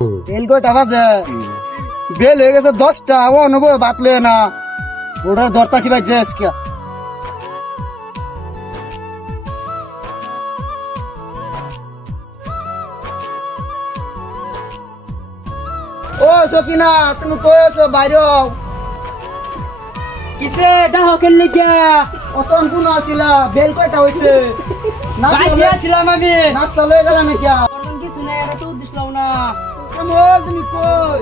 Bell কয়টা বাজে? Bell হয়ে গেছে 10টা, ও নেবো বাতলে না ওটার দরতাছি ভাই যে আজকে। ও সকিনা, তুমি কই আছো? বাইরে কিসে ডাহ খেললি কে? অত কোন আসিলা? বেল কয়টা হইছে? বাইরে আছিলাম আমি। নাস্তা লয়ে গেল না কে? কিছু নাই, এটা তো দিছলাম না। তুমি কই?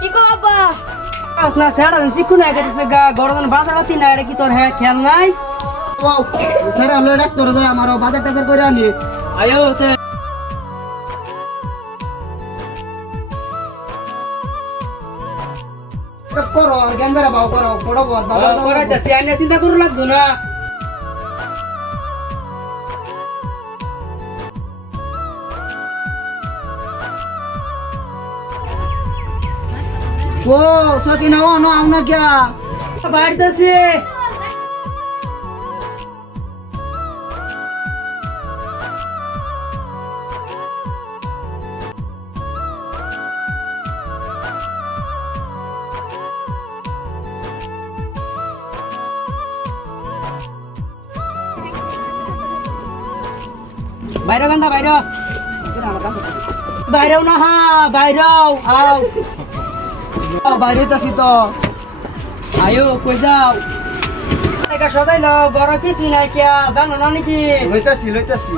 কি গো আব্বা? আসনা সেটা শিখু না গেছে গা গরদান বাজার বাতি না, এটা কি তোর হ্যাঁ খেয়াল নাই? ওয়াও স্যার আলো ডাক্তার যায় আমারও বাজার টাজার করে আনি। আয়ো তে করো আর গেন্দারা বাও করো বড় বড় বাবা করাইতাছি, আইনা চিন্তা করু লাগতো না। ও সকিনা, ও না আও না কিয়া বাড়িতেছি। বাইরে গান্দা বাইরে বাইরেও না, হ্যাঁ বাইরেও আও। বাইরে তাসি তো আয়ো কই যাও? একা সদাই না ঘর কিছু নাই কিয়া জানো না নাকি? লইতাছি লইতাছি।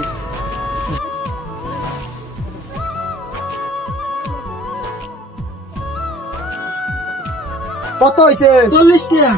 কত হইছে? 40 টাকা।